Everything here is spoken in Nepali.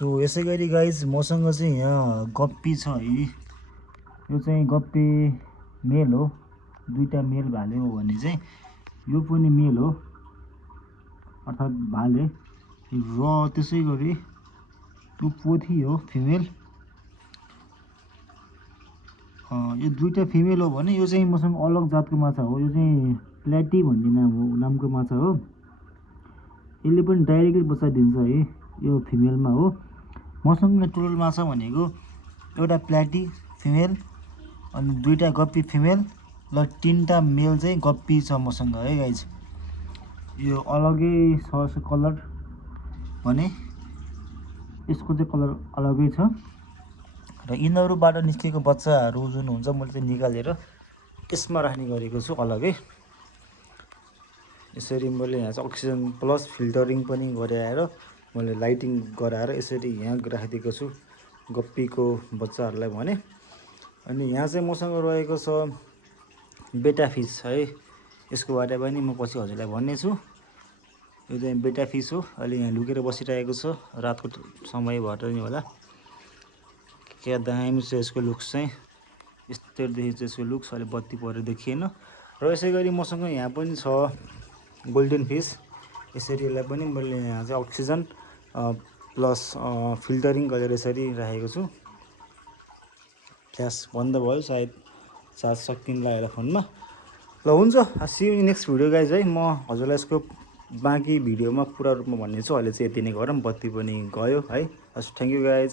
सो यसै गरी गाइज मसँग चाहिँ यहाँ गप्पी छ है। यो चाहिँ गप्पी मेल हो। दुईटा मेल भाले हो भने चाहिँ यो पनि मेल हो अर्थात् भाले र त्यसै गरी यो पोथी हो फिमेल। यो दुईटा फिमेल हो भने यो चाहिँ मसँग अलग जातको माछा हो। यो चाहिँ प्ल्याटी भन्ने नामको माछा हो। यसले पनि डाइरेक्टली बच्चा दिन्छ है यो फिमेलमा हो। मसँग टोटल माछा भनेको एउटा प्ल्याटी फिमेल अनि दुईटा गप्पी फिमेल र तीनटा मेल चाहिँ गप्पी छ मसँग है गाइज। यो अलगै छ यसको कलर भने यसको चाहिँ कलर अलगै छ र यिनीहरूबाट निस्केको बच्चाहरू जुन हुन्छ मैले चाहिँ निकालेर यसमा राख्ने गरेको छु अलगै। यसरी मैले यहाँ चाहिँ अक्सिजन प्लस फिल्टरिङ पनि गराएर मैले लाइटिङ गराएर यसरी यहाँ राखिदिएको छु गप्पीको बच्चाहरूलाई भने। अनि यहाँ चाहिँ मसँग रहेको छ बेटा फिस है। यसको बारेमा पनि म पछि हजुरलाई भन्नेछु। यो चाहिँ बेटा फिस हो। अहिले यहाँ लुकेर बसिरहेको छ रातको समय भएर नि होला। क्या दामी छ यसको लुक्स चाहिँ। यस्तोदेखि चाहिँ यसको लुक्स अहिले बत्ती परेर देखिएन। र यसै गरी मसँग यहाँ पनि छ गोल्डन फिस। यसरी यसलाई पनि मैले यहाँ चाहिँ अक्सिजन प्लस फिल्टरिङ गरेर यसरी राखेको छु। फ्ल्यास बन्द भयो सायद चार्ज सकिन लागेर फोनमा। ल हुन्छ, see you in next video guys है। म हजुरलाई यसको बाँकी भिडियोमा पुरा रूपमा भन्नेछु। अहिले चाहिँ यति नै गरौँ, बत्ती पनि गयो है। हस्, थ्याङ्क यू गाइज।